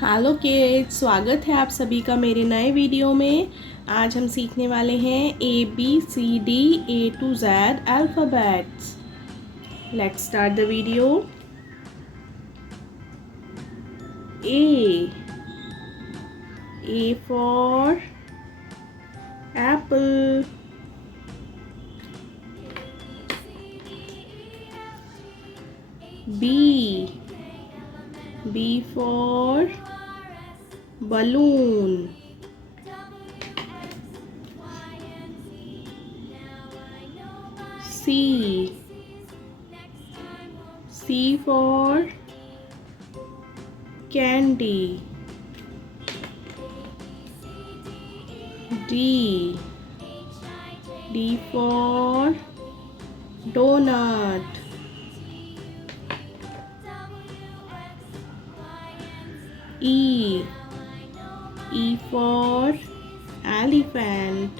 Hello kids, स्वागत है आप सभी का मेरे नए वीडियो में। आज हम सीखने वाले हैं ABCD A to Z alphabets. Let's start the video. A for apple. B for balloon. C for candy. D for donut. E for elephant.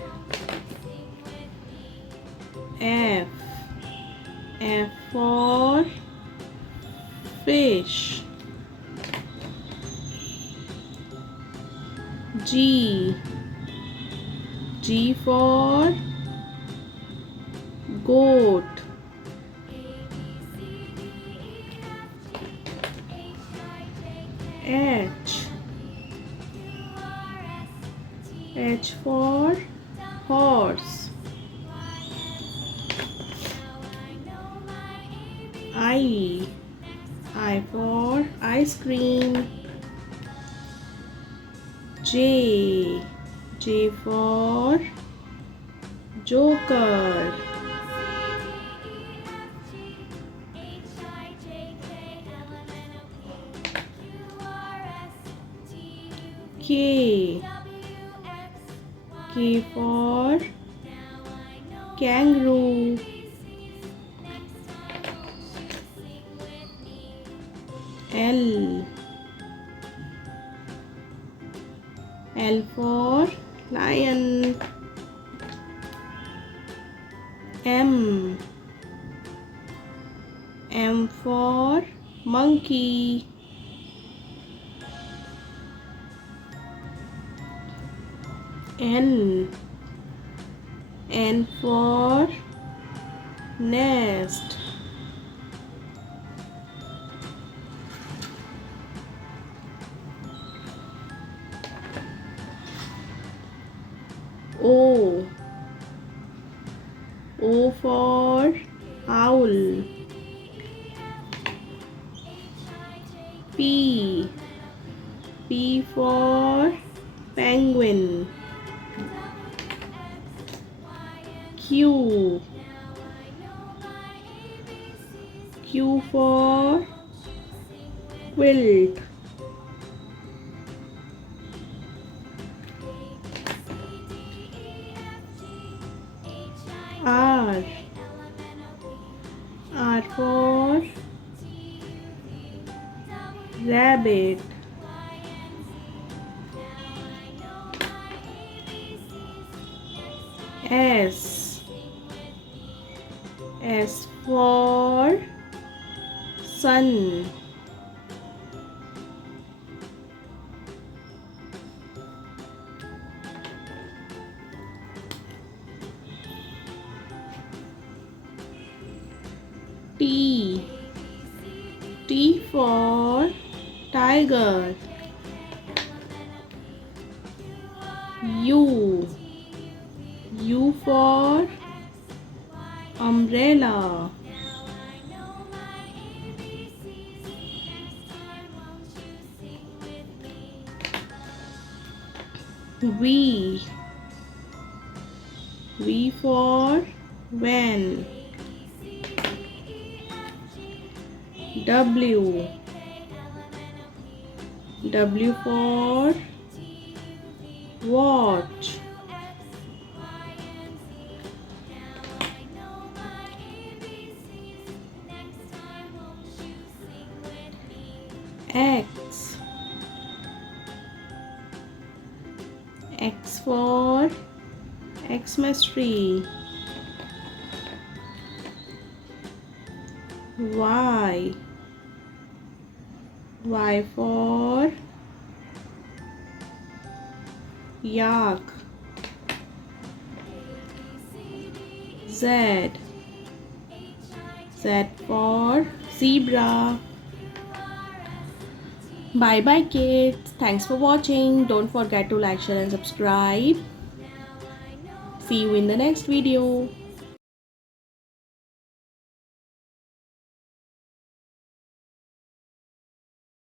F for fish. G for goat. H for horse. I for ice cream. J for joker. K for kangaroo. L for lion. M for monkey. N for nest. O for owl. P for penguin. Q for quilt. R for rabbit. S for sun. T for tiger. U for umbrella. V for van. W for watch. X for Xmas tree. Y for yak. Z. Z for zebra. Bye bye kids. Thanks for watching. Don't forget to like, share and subscribe. See you in the next video.